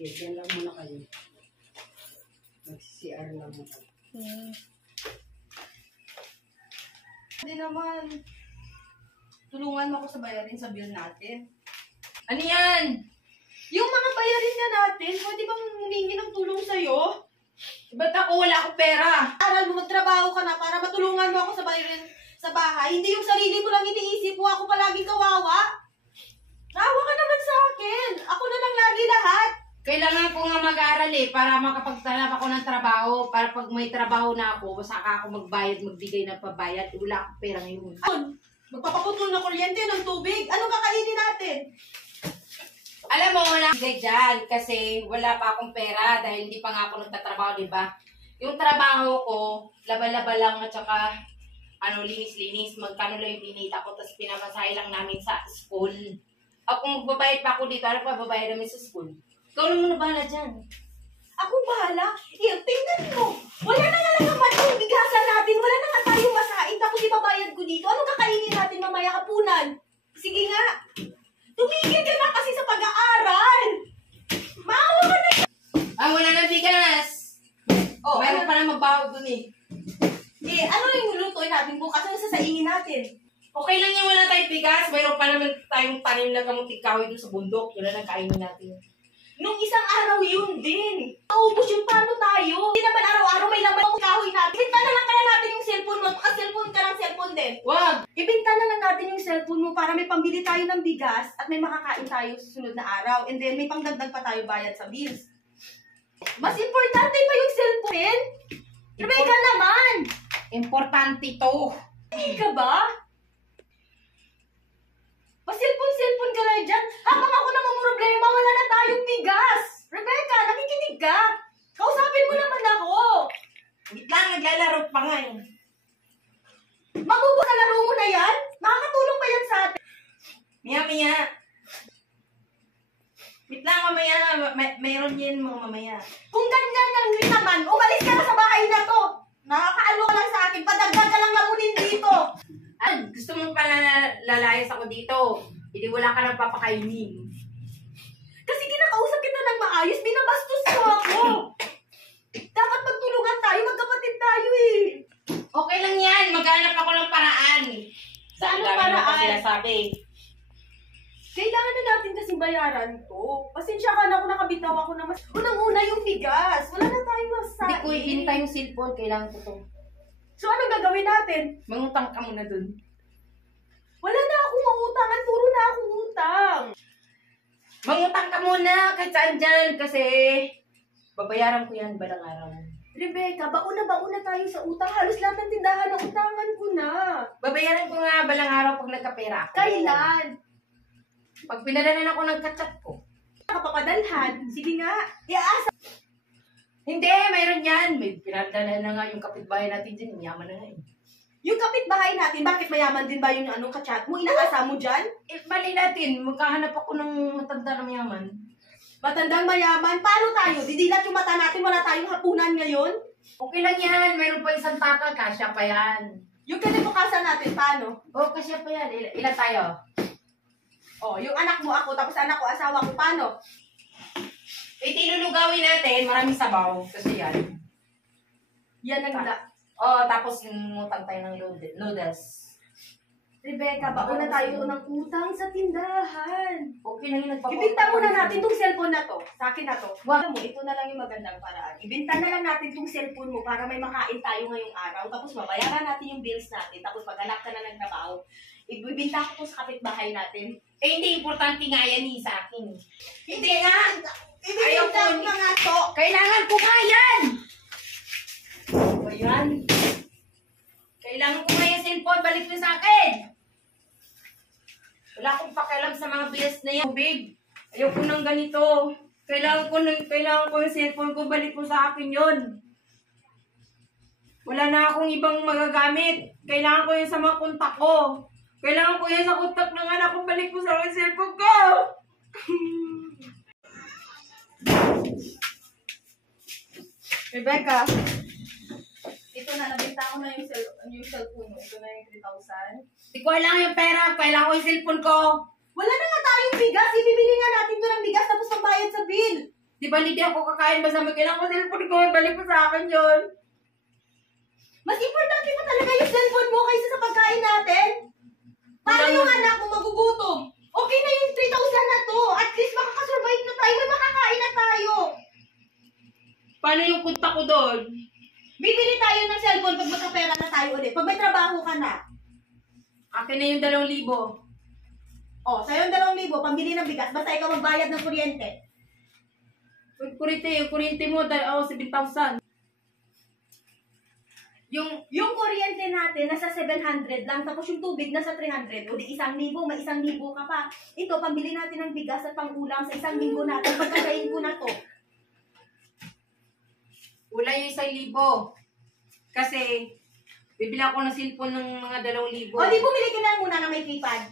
Sige, dyan lang muna kayo. Mag-CR lang muna. Hindi naman. Tulungan mo ako sa bayarin sa bill natin. Ano yan? Yung mga bayarin nga natin, pwede bang humingi ng tulong sa'yo? Ba't ako wala akong pera? Aral mo, magtrabaho ka na para matulungan mo ako sa bayarin sa bahay. Hindi yung sarili mo lang iniisip mo, ako palaging kawawa. Naawa ka naman sa akin. Ako na lang lagi lahat. Kailangan ko nga mag-aaral para makapagtanap ako ng trabaho. Para pag may trabaho na ako, saka ako magbayad, magbigay ng pabayad. Wala akong pera ngayon. Magpapaputol ng kuryente ng tubig. Ano kakainin natin? Alam mo, wala akong dyan kasi wala pa akong pera dahil hindi pa nga ako nagtatrabaho, di ba? Yung trabaho ko, laba-laba lang at saka linis-linis. Magkano lang yung binita ko, tapos pinamasahe lang namin sa school. Kung magbabayad pa ako dito, ano pa babayad namin sa school? Ikaw naman na bahala dyan. Ako bahala? Tingnan mo. Wala na nga lang naman yung bigasan natin. Wala na nga tayong masain. Tapos ibabayad ko dito. Anong kakainin natin mamaya hapunan? Sige nga. Tumigil ka na kasi sa pag-aaral. Maawa ka na. Wala na bigas. Mayroon pa na magbaho dun ano yung lutuin natin bukas? Ano sasaingin natin? Okay lang yung wala tayong bigas. Mayroon pa naman tayong tanim na kamuting kahoy dun sa bundok. Yun na kainin natin. Nung isang araw yun din. Naubos yung paano tayo. Hindi naman araw-araw may laman ng kahoy natin. Ibinta na lang kaya natin yung cellphone mo. Paka-cellphone ka ng cellphone din. Wag! Ibinta na lang natin yung cellphone mo para may pambili tayo ng bigas at may makakain tayo sa sunod na araw. And then may pangdagdag pa tayo bayad sa bills. Mas importante pa yung cellphone. Rebecca naman! Importante to. Hindi ka ba? Cellphone ka lang dyan. Habang ako namang problema, wala na tayong bigas. Rebecca, nakikinig ka? Kausapin mo naman ako. Wait lang, naglalaro pa nga Mabubo na laro mo na yan? Makakatulong pa yan sa atin. Maya. Wait lang, mamaya. Mayroon yan mga mamaya. Kung ganyan lang rin naman, umalis ka na sa bahay na to. Nakakaalo ka lang sa akin. Padagdag ka lang lamunin dito. Gusto mo pala lalayas ako dito. Hindi wala ka nang papakainin. Kasi kinakausap kita ng maayos, binabastos mo ako. Dapat magtulungan tayo, magkapatid tayo Okay lang yan, maghanap ako ng paraan. Sa anong paraan? Sinasabi. Kailangan na natin kasing bayaran to. Pasensya ka na kung nakabitaw ako na mas... Unang-una yung bigas. Wala na tayong masain. Hindi ko ihintay yung cellphone, kailangan ko to. So anong gagawin natin? Mangutang ka muna dun. Wala na akong mangutangan, puro na akong utang. Mangutang ka muna kahit saan dyan kasi babayaran ko yan balang araw. Rebecca, bauna tayo sa utang. Halos lahat ng tindahan ng utangan ko na. Babayaran ko nga balang araw pag nagkapera ako. Kailan? Pag pinadala ako ng kachat ko. Nakapapadalhan. Sige nga. Iaasa. Hindi, mayroon yan. May pinadala na nga yung kapitbahay natin dyan. Yaman na nga Yung kapitbahay natin, bakit mayaman din ba yung kachat mo? Inaasa mo dyan? Mali natin. Magkahanap ako ng matanda na mayaman. Matandang mayaman? Paano tayo? Didilat yung mata natin, wala tayong hapunan ngayon? Okay lang yan. Mayroon pa isang taka. Kasya pa yan. Yung kanibukasan natin, paano? Kasya pa yan. Ilan tayo? Yung anak mo ako, tapos anak ko, asawa ko, paano? Tilulugawin natin. Maraming sabaw. Kasi yan. Yan ang tapos umutang tayo ng noodles. Rebecca, bauna tayo ng utang sa tindahan. Okay lang yung nagpaputang. Ibinta muna natin tong cellphone na to. Sa akin na to. Wala mo, ito na lang yung magandang paraan. Ibinta na lang natin tong cellphone mo para may makain tayo ngayong araw. Tapos mabayaran natin yung bills natin. Tapos pag anak ka na ng trabaho, ibibinta ko sa kapitbahay natin. Hindi, importante nga yan sa akin. Hindi nga! Ibibinta ko nga to! Kailangan ko nga yan! Ayan. Kailangan ko nga yung cellphone. Balik mo sa akin! Wala akong pakialam sa mga bills na yan. Big. Ayoko nang ganito. Kailangan ko yung cellphone ko. Balik mo sa akin yun. Wala na akong ibang magagamit. Kailangan ko yun sa mga kontak ko. Kailangan ko yan sa kontak ng anak ko. Balik mo sa akin yung cellphone ko. Rebecca, ito na, nabinta ko na yung cellphone mo. Ito na yung 3,000. Hindi ko kailangan yung pera. Kailangan ko yung cellphone ko. Wala na nga tayong bigas. Ibibili nga natin to ng bigas tapos pagbayad sa bill. Di ba hindi ako kakain, basta may kailangan ko cellphone ko, balik mo sa akin yun. Mas importante pa talaga yung cellphone mo kaysa sa pagkain natin. Paano Wala yung yun. anak mo magugutom? Okay na yung 3,000 na to. At least makakasurvive na tayo. May makakain na tayo. Paano yung punta ko doon? Bibili tayo ng cellphone pag magkapera na tayo ulit. Pag may trabaho ka na. Akin na yung 2,000. O, sa'yo yung 2,000, pambili ng bigas. Basta ikaw magbayad ng kuryente. Yung kuryente mo, 7,000. Yung kuryente natin, nasa 700 lang. Tapos yung tubig, nasa 300. O di 1,000, may 1,000 ka pa. Ito, pambili natin ng bigas at pang-ulam sa 1 linggo natin. Pagkakain ko na to. Wala yung 1,000. Kasi, bibili ako ng cellphone ng mga 2,000. O di bumili ka na muna na may keypad.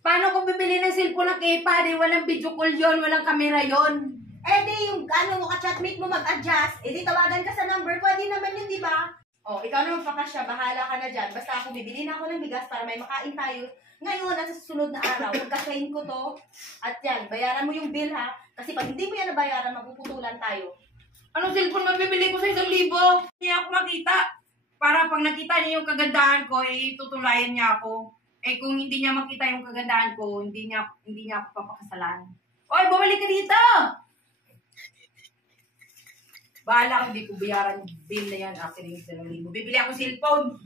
Paano kung bibili ng cellphone ng keypad? Walang video call yon, walang camera yon. Eh di yung ano mo, ka-chatmate mo mag-adjust. Eh di tawagan ka sa number. Pwede naman yun, di ba? O, ikaw naman pakasya. Bahala ka na dyan. Basta ako, bibili na ako ng bigas para may makain tayo. Ngayon, at sa susunod na araw, pagkasahin ko to. At yan, bayaran mo yung bill ha. Kasi pag hindi mo yan nabayaran, mapuputulan tayo. Anong cellphone mabibili ko sa 1,000? Hindi ako makita. Para pag nakita niya yung kagandahan ko, eh, tutulayan niya ako. Eh, kung hindi niya makita yung kagandahan ko, hindi niya ako papakasalan. Oy, bumalik ka dito! Bahala, hindi ko bayaran yung bill na yan. Akin yung 2,000. Bibili ako cellphone.